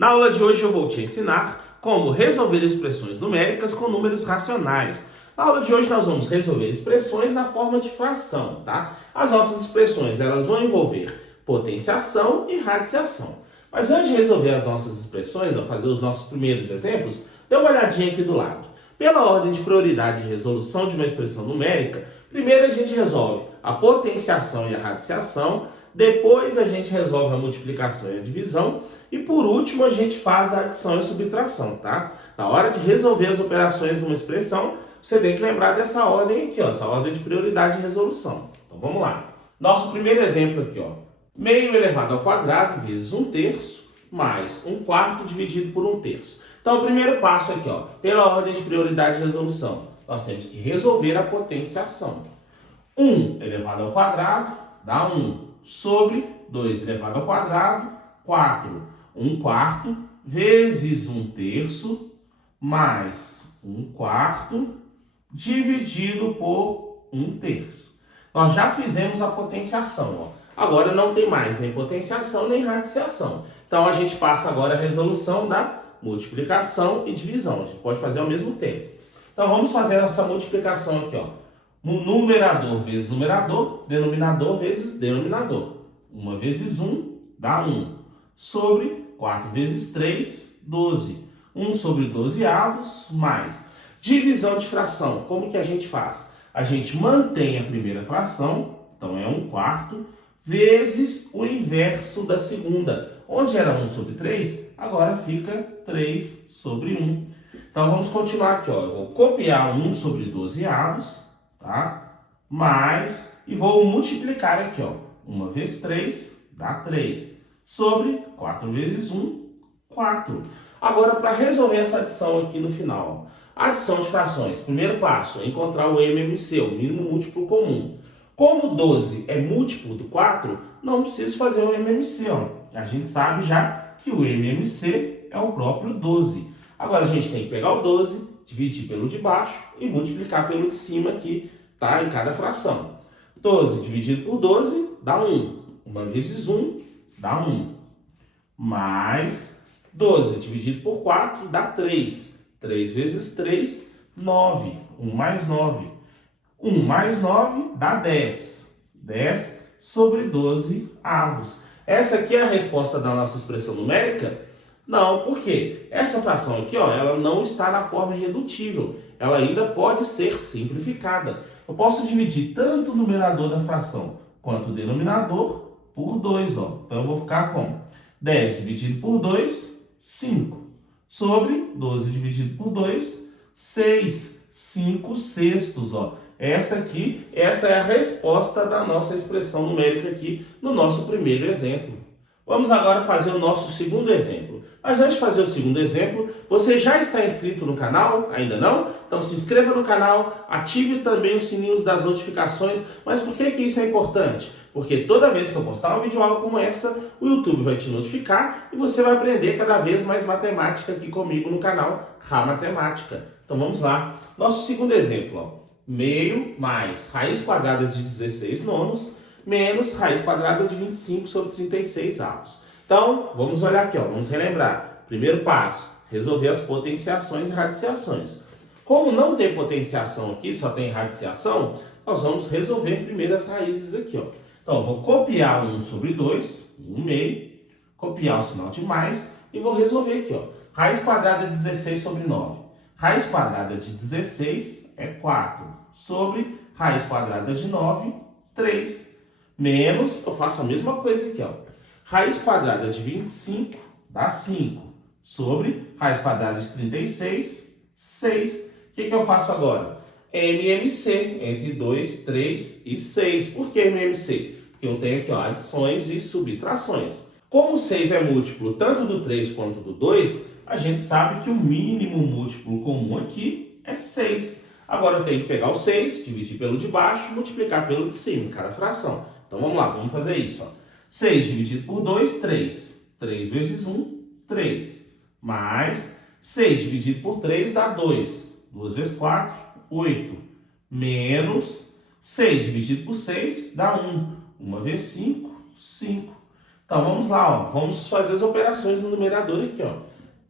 Na aula de hoje eu vou te ensinar como resolver expressões numéricas com números racionais. Na aula de hoje nós vamos resolver expressões na forma de fração, tá? As nossas expressões elas vão envolver potenciação e radiciação. Mas antes de resolver as nossas expressões, ou fazer os nossos primeiros exemplos, dê uma olhadinha aqui do lado. Pela ordem de prioridade de resolução de uma expressão numérica, primeiro a gente resolve a potenciação e a radiciação, depois a gente resolve a multiplicação e a divisão, e por último a gente faz a adição e subtração, tá? Na hora de resolver as operações de uma expressão, você tem que lembrar dessa ordem aqui, ó, essa ordem de prioridade de resolução. Então vamos lá. Nosso primeiro exemplo aqui, ó. Meio elevado ao quadrado vezes 1/3 mais 1/4 dividido por 1/3. Então o primeiro passo aqui, ó, pela ordem de prioridade de resolução, nós temos que resolver a potenciação. 1 elevado ao quadrado dá 1 sobre 2 elevado ao quadrado, 4. 1/4 vezes 1/3 mais 1/4 dividido por 1/3. Nós já fizemos a potenciação, ó. Agora não tem mais nem potenciação nem radiciação. Então a gente passa agora a resolução da multiplicação e divisão. A gente pode fazer ao mesmo tempo. Então vamos fazer essa multiplicação aqui, ó. Numerador vezes numerador, denominador vezes denominador. 1 vezes 1 dá 1. Sobre 4 vezes 3, 12. 1 sobre 12 avos mais. Divisão de fração. Como que a gente faz? A gente mantém a primeira fração, então é 1/4, vezes o inverso da segunda. Onde era 1 sobre 3, agora fica 3 sobre 1. Então vamos continuar aqui, ó. Eu vou copiar 1 sobre 12 avos, tá? Mais, e vou multiplicar aqui, ó. 1 vezes 3 dá 3. Sobre 4 vezes 1, 4. Agora, para resolver essa adição aqui no final, ó. Adição de frações. Primeiro passo, encontrar o MMC, o mínimo múltiplo comum. Como 12 é múltiplo do 4, não preciso fazer o MMC, ó. A gente sabe já que o MMC é o próprio 12. Agora a gente tem que pegar o 12, dividir pelo de baixo e multiplicar pelo de cima aqui, tá? Em cada fração. 12 dividido por 12 dá 1. 1 vezes 1 dá 1. Mais 12 dividido por 4 dá 3. 3 vezes 3, 9. 1 mais 9. 1 mais 9 dá 10. 10 sobre 12 avos. Essa aqui é a resposta da nossa expressão numérica? Não, por quê? Essa fração aqui, ó, ela não está na forma irredutível. Ela ainda pode ser simplificada. Eu posso dividir tanto o numerador da fração quanto o denominador por 2, ó. Então eu vou ficar com 10 dividido por 2, 5. Sobre 12 dividido por 2, 6. 5 sextos, ó. Essa é a resposta da nossa expressão numérica aqui no nosso primeiro exemplo. Vamos agora fazer o nosso segundo exemplo. Mas antes de fazer o segundo exemplo, você já está inscrito no canal? Ainda não? Então se inscreva no canal, ative também os sininhos das notificações. Mas por que isso é importante? Porque toda vez que eu postar uma videoaula como essa, o YouTube vai te notificar e você vai aprender cada vez mais matemática aqui comigo no canal Rá Matemática. Então vamos lá. Nosso segundo exemplo, ó. Meio mais raiz quadrada de 16 nonos menos raiz quadrada de 25 sobre 36 avos. Então, vamos olhar aqui, ó, vamos relembrar. Primeiro passo, resolver as potenciações e radiciações. Como não tem potenciação aqui, só tem radiciação, nós vamos resolver primeiro as raízes aqui, ó. Então, eu vou copiar 1 sobre 2, 1 meio, copiar o sinal de mais e vou resolver aqui, ó. Raiz quadrada de 16 sobre 9. Raiz quadrada de 16 é 4, sobre raiz quadrada de 9, 3. Menos, eu faço a mesma coisa aqui, ó. Raiz quadrada de 25 dá 5, sobre raiz quadrada de 36, 6. O que eu faço agora? MMC, entre 2, 3 e 6. Por que MMC? Porque eu tenho aqui, ó, adições e subtrações. Como 6 é múltiplo tanto do 3 quanto do 2, a gente sabe que o mínimo múltiplo comum aqui é 6. Agora eu tenho que pegar o 6, dividir pelo de baixo, multiplicar pelo de cima, em cada fração. Então vamos lá, vamos fazer isso, ó. 6 dividido por 2, 3. 3 vezes 1, 3. Mais 6 dividido por 3 dá 2. 2 vezes 4, 8. Menos 6 dividido por 6 dá 1. 1 vezes 5, 5. Então vamos lá, ó. Vamos fazer as operações no numerador aqui, ó.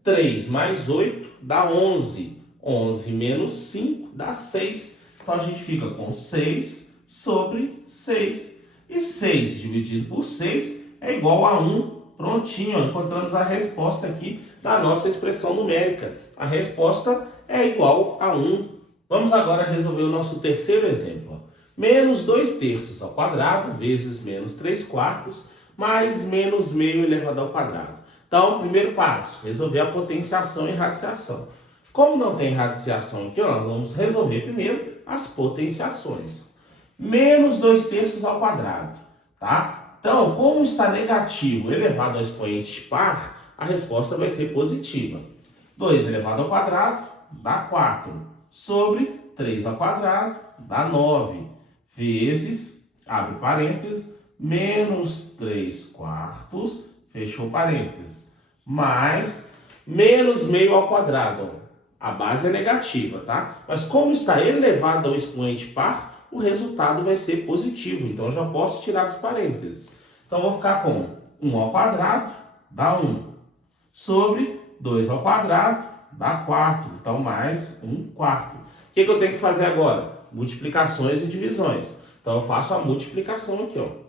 3 mais 8 dá 11. 11 menos 5 dá 6. Então a gente fica com 6 sobre 6. E 6 dividido por 6 é igual a 1. Prontinho, ó. Encontramos a resposta aqui da nossa expressão numérica. A resposta é igual a 1. Vamos agora resolver o nosso terceiro exemplo. Ó. Menos 2 terços ao quadrado vezes menos 3 quartos mais menos meio elevado ao quadrado. Então, primeiro passo, resolver a potenciação e radiciação. Como não tem radiciação aqui, nós vamos resolver primeiro as potenciações. Menos 2 terços ao quadrado, tá? Então, como está negativo elevado ao expoente par, a resposta vai ser positiva. 2 elevado ao quadrado dá 4, sobre 3 ao quadrado dá 9, vezes, abre parênteses, menos 3 quartos, fechou parênteses, mais menos meio ao quadrado. A base é negativa, tá? Mas como está elevado ao expoente par, o resultado vai ser positivo. Então, eu já posso tirar dos parênteses. Então, eu vou ficar com 1 ao quadrado, dá 1. Sobre 2 ao quadrado, dá 4. Então, mais 1 quarto. O que eu tenho que fazer agora? Multiplicações e divisões. Então, eu faço a multiplicação aqui, ó.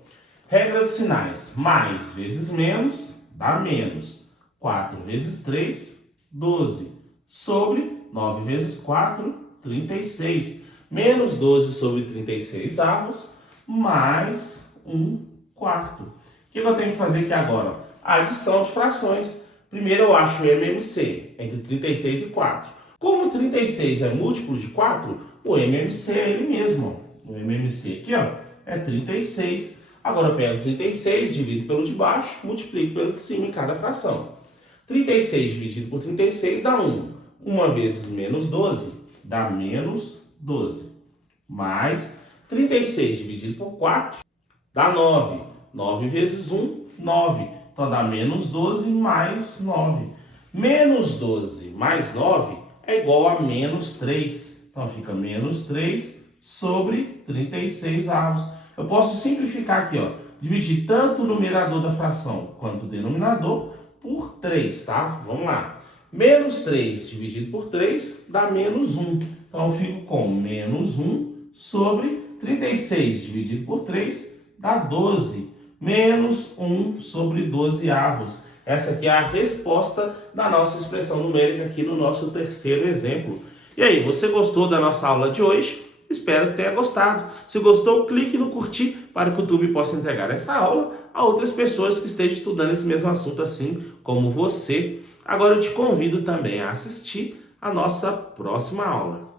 Regra dos sinais. Mais vezes menos, dá menos. 4 vezes 3, 12. Sobre 9 vezes 4, 36. Menos 12 sobre 36 avos, mais 1 quarto. O que eu tenho que fazer aqui agora? A adição de frações. Primeiro eu acho o MMC, entre 36 e 4. Como 36 é múltiplo de 4, o MMC é ele mesmo. Ó. O MMC aqui, ó, é 36. Agora eu pego 36, divido pelo de baixo, multiplico pelo de cima em cada fração. 36 dividido por 36 dá 1. 1 vezes menos 12 dá menos 12. Mais 36 dividido por 4 dá 9. 9 vezes 1, 9. Então dá menos 12 mais 9. Menos 12 mais 9 é igual a menos 3. Então fica menos 3 sobre 36 avos. Eu posso simplificar aqui, ó. Dividir tanto o numerador da fração quanto o denominador por 3, tá? Vamos lá. Menos 3 dividido por 3 dá menos 1. Então eu fico com menos 1 sobre 36 dividido por 3 dá 12. Menos 1 sobre 12 avos. Essa aqui é a resposta da nossa expressão numérica aqui no nosso terceiro exemplo. E aí, você gostou da nossa aula de hoje? Espero que tenha gostado. Se gostou, clique no curtir para que o YouTube possa entregar essa aula a outras pessoas que estejam estudando esse mesmo assunto assim como você. Agora eu te convido também a assistir a nossa próxima aula.